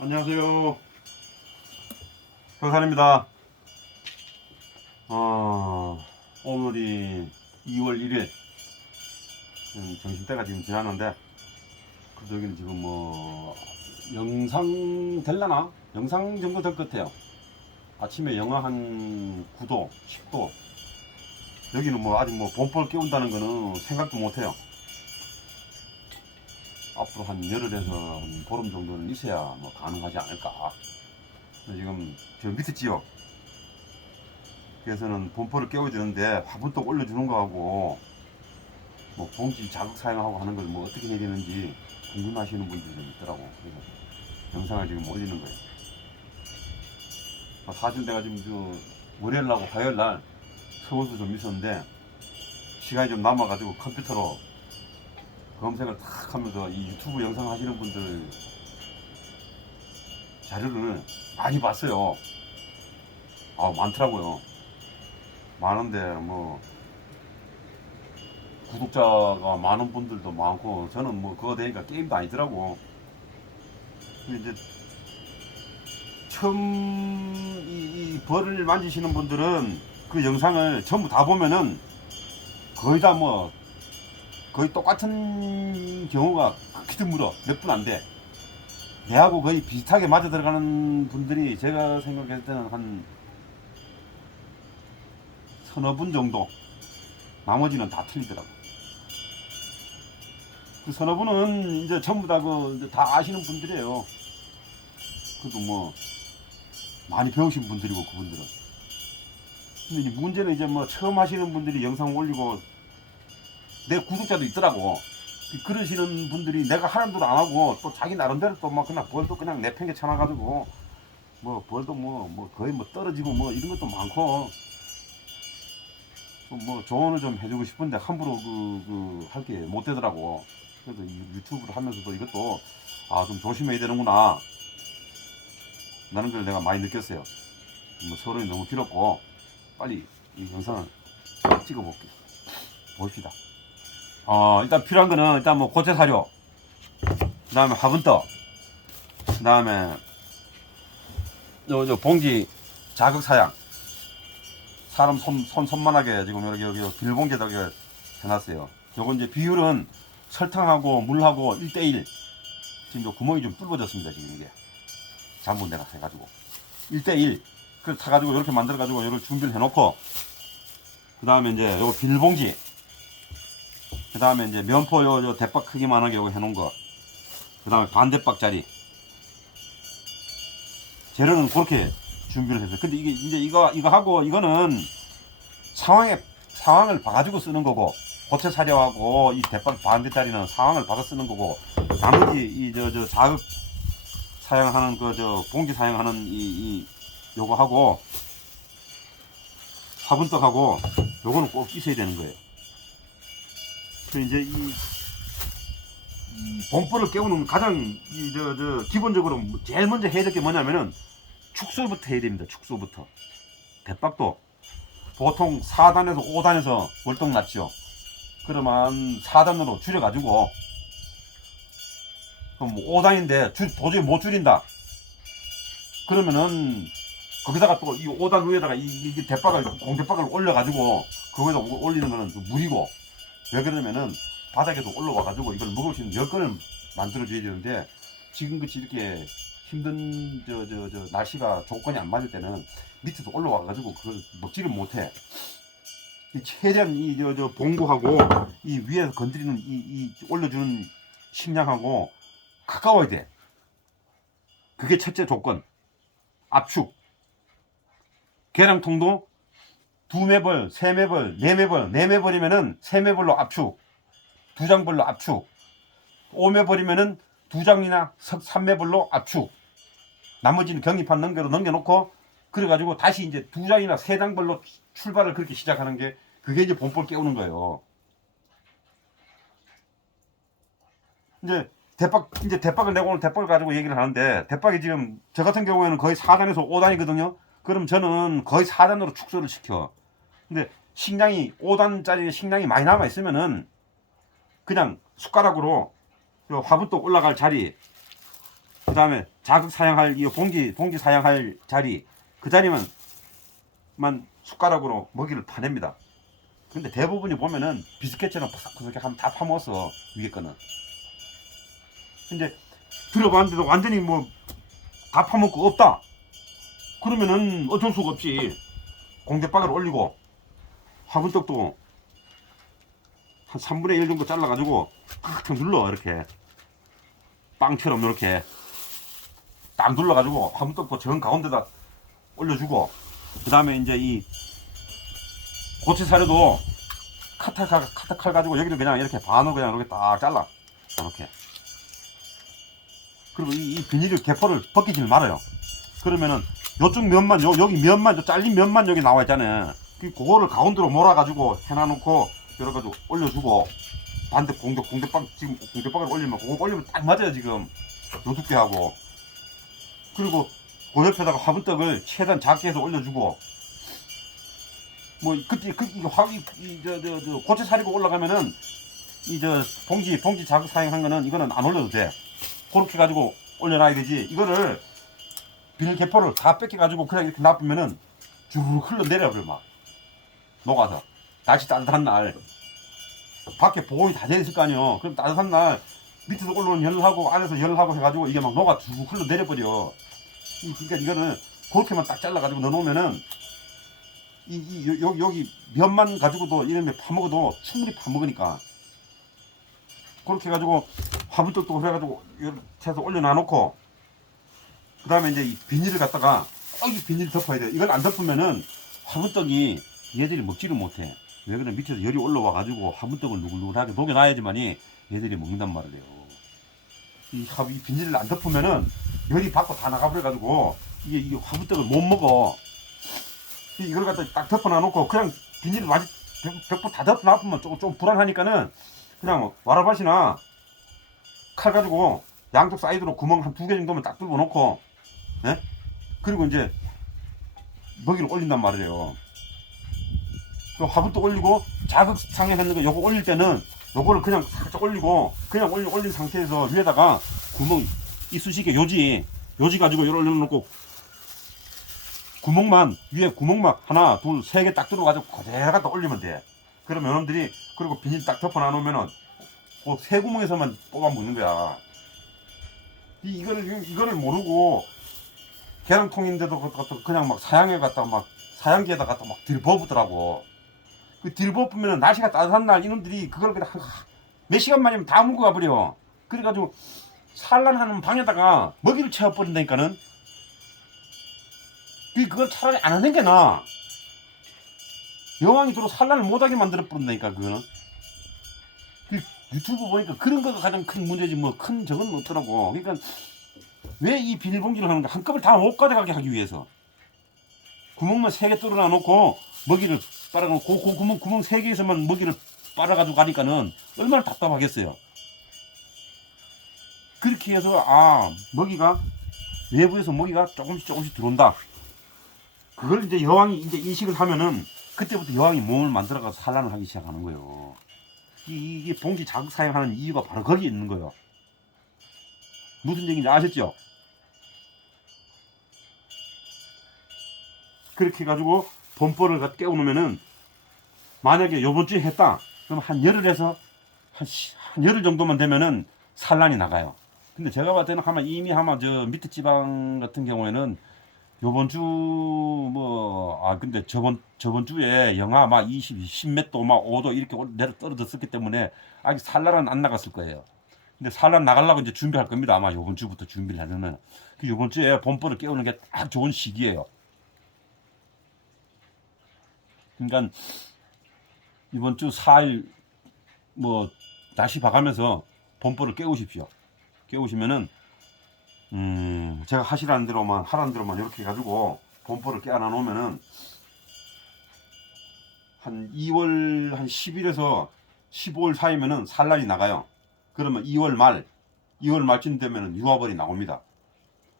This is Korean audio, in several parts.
안녕하세요. 형산입니다. 어, 오늘이 2월 1일. 음, 점심때가 지금 지났는데, 그래도 여기는 지금 뭐, 영상 될라나? 영상 정도 될 것 같아요. 아침에 영하 한 9도, 10도. 여기는 뭐 아직 뭐 봄벌 깨운다는 거는 생각도 못 해요. 앞으로 한 열흘에서 한 보름 정도는 있어야 뭐 가능하지 않을까. 지금 저 밑에 지역 그래서는 본포를 깨워야 되는데 화분떡 올려주는 거하고 뭐 봉지 자극 사용하고 하는 걸 뭐 어떻게 해야 되는지 궁금하시는 분들이 좀 있더라고. 그래서 영상을 지금 올리는 거예요. 아, 사실 내가 지금 저 월요일 날하고 화요일 날 서울도 좀 있었는데 시간이 좀 남아가지고 컴퓨터로 검색을 탁 하면서 이 유튜브 영상 하시는 분들 자료를 많이 봤어요. 아, 많더라고요. 많은데, 뭐, 구독자가 많은 분들도 많고, 저는 뭐, 그거 되니까 게임도 아니더라고. 근데 이제, 처음 이, 이 벌을 만지시는 분들은 그 영상을 전부 다 보면은 거의 다 뭐, 거의 똑같은 경우가 극히 드물어. 몇 분 안 돼. 내하고 거의 비슷하게 맞아 들어가는 분들이 제가 생각했을 때는 한 서너 분 정도. 나머지는 다 틀리더라고. 그 서너 분은 이제 전부 다 그, 이제 다 아시는 분들이에요. 그래도 뭐, 많이 배우신 분들이고, 그분들은. 근데 이제 문제는 이제 뭐, 처음 하시는 분들이 영상 올리고, 내 구독자도 있더라고. 그러시는 분들이 내가 하는 대로 안 하고 또 자기 나름대로 또 막 그냥 벌도 그냥 내팽개 쳐놔가지고 뭐 벌도 뭐, 뭐 거의 뭐 떨어지고 뭐 이런 것도 많고 또뭐 조언을 좀 해주고 싶은데 함부로 그, 그, 할 게 못 되더라고. 그래서 이 유튜브를 하면서도 이것도 아, 좀 조심해야 되는구나. 라는 걸 내가 많이 느꼈어요. 뭐 서론이 너무 길었고 빨리 이 영상을 찍어볼게. 봅시다. 어, 일단 필요한 거는 일단 뭐 고체 사료, 그 다음에 화분떡, 그 다음에 요, 요 봉지 자극 사양. 사람 손, 손, 손만하게 지금 여기, 여기, 여기 빌봉지에다 이렇게 해놨어요. 요건 이제 비율은 설탕하고 물하고 1대1. 지금 요 구멍이 좀 뚫어졌습니다, 지금 이게. 잘못 내가 해가지고. 1대1. 그걸 타가지고 이렇게 만들어가지고 이걸 준비를 해놓고, 그 다음에 이제 요거 빌봉지. 그 다음에 이제 면포 요, 요 대박 크기만하게 요거 해놓은 거. 그 다음에 반대박짜리. 재료는 그렇게 준비를 했어요. 근데 이게 이제 이거, 이거 하고 이거는 상황에, 상황을 봐가지고 쓰는 거고, 고체 사료하고 이 대박 반대짜리는 상황을 봐서 쓰는 거고, 나머지 이 저, 저 자극 사용하는 그 저 봉지 사용하는 이, 이 요거 하고, 화분떡하고 요거는 꼭 있어야 되는 거예요. 그 이제 이, 이 봉포를 깨우는 가장 이 저 저 기본적으로 제일 먼저 해야 될 게 뭐냐면은 축소부터 해야 됩니다. 축소부터. 대박도 보통 4단에서 5단에서 월동 났죠. 그러면 4단으로 줄여가지고 그럼 5단인데 줄, 도저히 못 줄인다. 그러면은 거기다가 또 이 5단 위에다가 이, 이 대박을 공대박을 올려가지고 거기다 올리는 거는 좀 무리고 왜 그러냐면은 바닥에도 올라와가지고 이걸 먹을 수 있는 여건을 만들어줘야 되는데 지금같이 이렇게 힘든 저 저 저 날씨가 조건이 안 맞을 때는 밑에도 올라와가지고 그걸 먹지를 못해. 이 최대한 이저 저 봉구하고 이 위에서 건드리는 이, 이 올려주는 식량하고 가까워야 돼. 그게 첫째 조건. 압축. 계량통도 두 매벌, 세 매벌, 네 매벌, 네 매벌이면은 세 매벌로 압축, 두 장벌로 압축, 오 매벌이면은 두 장이나 석- 삼 매벌로 압축. 나머지는 경립판 넘겨로 넘겨놓고 그래가지고 다시 이제 두 장이나 세 장벌로 출발을 그렇게 시작하는 게 그게 이제 본볼 깨우는 거예요. 이제 대박 이제 대박을 내고 오늘 대박을 가지고 얘기를 하는데 대박이 지금 저 같은 경우에는 거의 4단에서 5단이거든요. 그럼 저는 거의 4단으로 축소를 시켜. 근데 식량이 5단짜리 식량이 많이 남아 있으면은 그냥 숟가락으로 요 화분떡 올라갈 자리 그 다음에 자극 사용할 이 봉지 봉지 사용할 자리 그 자리만 만 숟가락으로 먹이를 파냅니다. 근데 대부분이 보면은 비스켓처럼 바삭바삭하게 하면 다 파먹었어 위에 거는. 근데 들어봤는데도 완전히 뭐 다 파먹고 없다. 그러면은 어쩔 수가 없지. 공대박을 올리고 화분떡도 한 3분의 1 정도 잘라가지고 탁탁 눌러 이렇게. 빵처럼 이렇게. 딱 눌러가지고 화분떡도 정 가운데다 올려주고 그 다음에 이제 이 고추 사료도 카타 카타 칼 가지고 여기를 그냥 이렇게 반으로 그냥 이렇게 딱 잘라. 이렇게. 그리고 이, 이 비닐을 개포를 벗기질 말아요. 그러면은 요쪽 면만 요, 여기 면만 요 잘린 면만 여기 나와 있잖아요 그 그거를 가운데로 몰아가지고 해놔놓고 여러 가지 올려주고 반대 공대 공대빵 지금 공대빵을 올리면 그거 올리면 딱 맞아요 지금. 요 두께하고. 그리고 그 옆에다가 화분떡을 최대한 작게 해서 올려주고. 뭐 그때 그 이거 화이저저 저, 고체 사리고 올라가면은 이 저 봉지 봉지 자극 사용한 거는 이거는 안 올려도 돼. 그렇게 가지고 올려놔야 되지. 이거를 비닐 개포를 다 뺏겨 가지고 그냥 이렇게 놔두면은 주르륵 흘러내려 버려 막 녹아서. 날씨 따뜻한 날. 밖에 보온이 다 돼 있을 거 아니에요. 그럼 따뜻한 날 밑에서 올라오는 열을 하고 안에서 열을 하고 해가지고 이게 막 녹아 주르륵 흘러내려 버려. 이, 그러니까 이거는 그렇게만 딱 잘라가지고 넣어놓으면은 이, 이 여, 여기 면만 가지고도 이런 파먹어도 충분히 파먹으니까. 그렇게 해가지고 화분떡도 그래가지고 이렇게 올려놔놓고 그 다음에 이제 이 비닐을 갖다가 꼭 이 비닐 덮어야 돼. 이걸 안 덮으면은 화분떡이 얘들이 먹지를 못해. 왜 그래 밑에서 열이 올라와가지고 화분떡을 누글누글하게 녹여놔야지만이 얘들이 먹는단 말이에요. 이, 화- 이 비닐을 안 덮으면은 열이 밖으로 다 나가버려가지고 이게, 이게 화분떡을 못 먹어. 이- 이걸 갖다 딱 덮어놔놓고 그냥 비닐을 완전 100%, 다 덮어놔보면 조금, 좀 불안하니까는 그냥 와라밭이나 칼 가지고 양쪽 사이드로 구멍 한 두 개 정도면 딱 뚫어 놓고 예? 그리고 이제 먹이를 올린단 말이에요 그 화분도 올리고 자극상에 하는 거 요거 올릴 때는 요거를 그냥 살짝 올리고 그냥 올린, 올린 상태에서 위에다가 구멍 이쑤시개 요지 요지 가지고 요걸 올려놓고 구멍만 위에 구멍만 하나 둘 세 개딱 뚫어가지고 그대로 갖다 올리면 돼. 그러면 여러분들이 그리고 비닐 딱 덮어 놔놓으면은 그세 구멍에서만 뽑아 먹는 거야. 이, 이거를 이거를 모르고 계량통인데도 그- 그- 그냥 막 사양에 갖다 막 사양기에다 갖다 막 들버부더라고 그 들버부면은 날씨가 따뜻한 날 이놈들이 그걸 그냥 한- 몇 시간 만이면 다 먹고 가버려. 그래가지고 산란하는 방에다가 먹이를 채워버린다니까는. 그 그걸 차라리 안 하는 게 나아. 여왕이 들어 산란을 못하게 만들어 버린다니까 그거는. 그 유튜브 보니까 그런 거가 가장 큰 문제지 뭐 큰 적은 없더라고. 그러니까 왜 이 비닐봉지를 하는가? 한꺼번에 다 못 가져가게 하기 위해서 구멍만 세 개 뚫어놔 놓고 먹이를 빨아가고 그, 그 구멍 구멍 세 개에서만 먹이를 빨아가지고 가니까는 얼마나 답답하겠어요 그렇게 해서 아 먹이가 외부에서 먹이가 조금씩 조금씩 들어온다 그걸 이제 여왕이 이제 인식을 하면은 그때부터 여왕이 몸을 만들어가서 산란을 하기 시작하는 거예요 이, 이 봉지 자극 사용하는 이유가 바로 거기에 있는 거예요. 무슨 얘기인지 아셨죠? 그렇게 해가지고 범퍼를 깨워놓으면은 만약에 요번 주에 했다 그럼 한 열흘에서 한, 시- 한 열흘 정도만 되면은 산란이 나가요. 근데 제가 봤을 때는 아마 이미 아마 저 밑에 지방 같은 경우에는 요번 주 뭐 아 근데 저번 저번 주에 영하 막 20, 10몇 도 막 5도 이렇게 올- 내려 떨어졌었기 때문에 아직 산란은 안 나갔을 거예요. 근데 산란 나가려고 이제 준비할 겁니다. 아마 요번 주부터 준비를 하려면 그 요번 주에 범퍼를 깨우는 게 딱 좋은 시기예요. 그러니까 이번 주 4일 뭐 다시 봐가면서 범퍼를 깨우십시오. 깨우시면은 음, 제가 하시라는 대로만 하라는 대로만 이렇게 해가지고 범퍼를 깨어나 놓으면은 한 2월 한 10일에서 15일 사이면은 산란이 나가요. 그러면 2월 말, 2월 말쯤 되면은 유화벌이 나옵니다.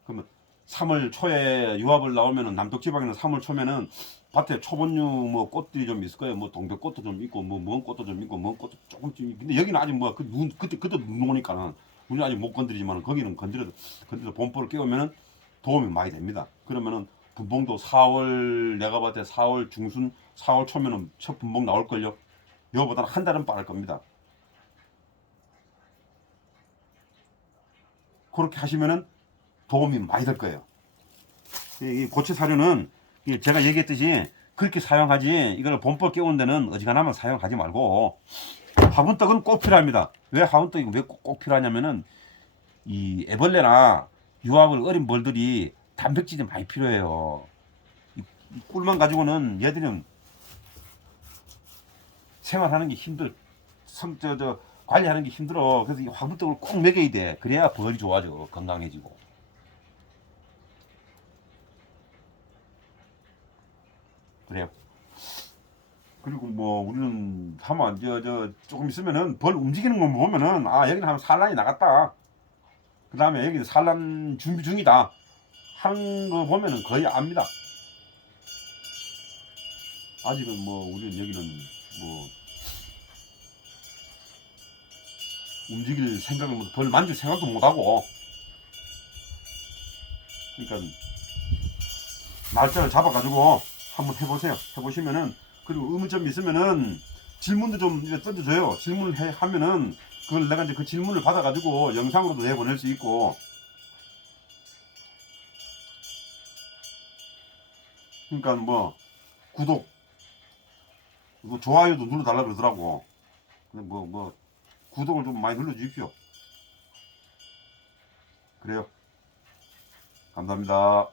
그러면 3월 초에 유화벌 나오면은 남쪽 지방에는 3월 초면은 밭에 초본류 뭐 꽃들이 좀 있을 거예요. 뭐 동백꽃도 좀 있고 뭐먼 꽃도 좀 있고 먼 꽃도 조금쯤 있- 근데 여기는 아직 뭐그 눈 그때 그때 눈 오니까는 우리는 아직 못 건드리지만 거기는 건드려도 건드려 본보를 깨우면은 도움이 많이 됩니다. 그러면은 분봉도 4월 내가 봤을 때 4월 중순 4월 초면은 첫 분봉 나올 걸요. 이거보다는 한 달은 빠를 겁니다. 그렇게 하시면은 도움이 많이 될 거예요. 이, 이 고체 사료는 이 제가 얘기했듯이 그렇게 사용하지 이걸 본볼 깨우는 데는 어지간하면 사용하지 말고 화분떡은 꼭 필요합니다. 왜 화분떡이 왜 꼭 필요하냐면은 이 애벌레나 유압을 어린 벌들이 단백질이 많이 필요해요. 꿀만 가지고는 얘들은 생활하는 게 힘들, 성, 저, 저, 관리하는 게 힘들어. 그래서 이 화분떡을 꼭 먹여야 돼. 그래야 벌이 좋아져. 건강해지고. 그래요. 그리고 뭐 우리는 하면 저, 저 조금 있으면은 벌 움직이는 거 보면은 아 여기는 한 산란이 나갔다. 그 다음에 여기 산란 준비 중이다. 하는 거 보면은 거의 압니다. 아직은 뭐 우리는 여기는 뭐 움직일 생각을 못, 벌 만질 생각도 못 하고. 그러니까 날짜를 잡아가지고 한번 해보세요. 해보시면은 그리고 의문점이 있으면은 질문도 좀 던져줘요. 질문을 해, 하면은 그걸 내가 이제 그 질문을 받아가지고 영상으로도 내보낼 수 있고. 그러니까 뭐 구독, 뭐 좋아요도 눌러달라 그러더라고. 근데 뭐 뭐 구독을 좀 많이 눌러주십시오. 그래요. 감사합니다.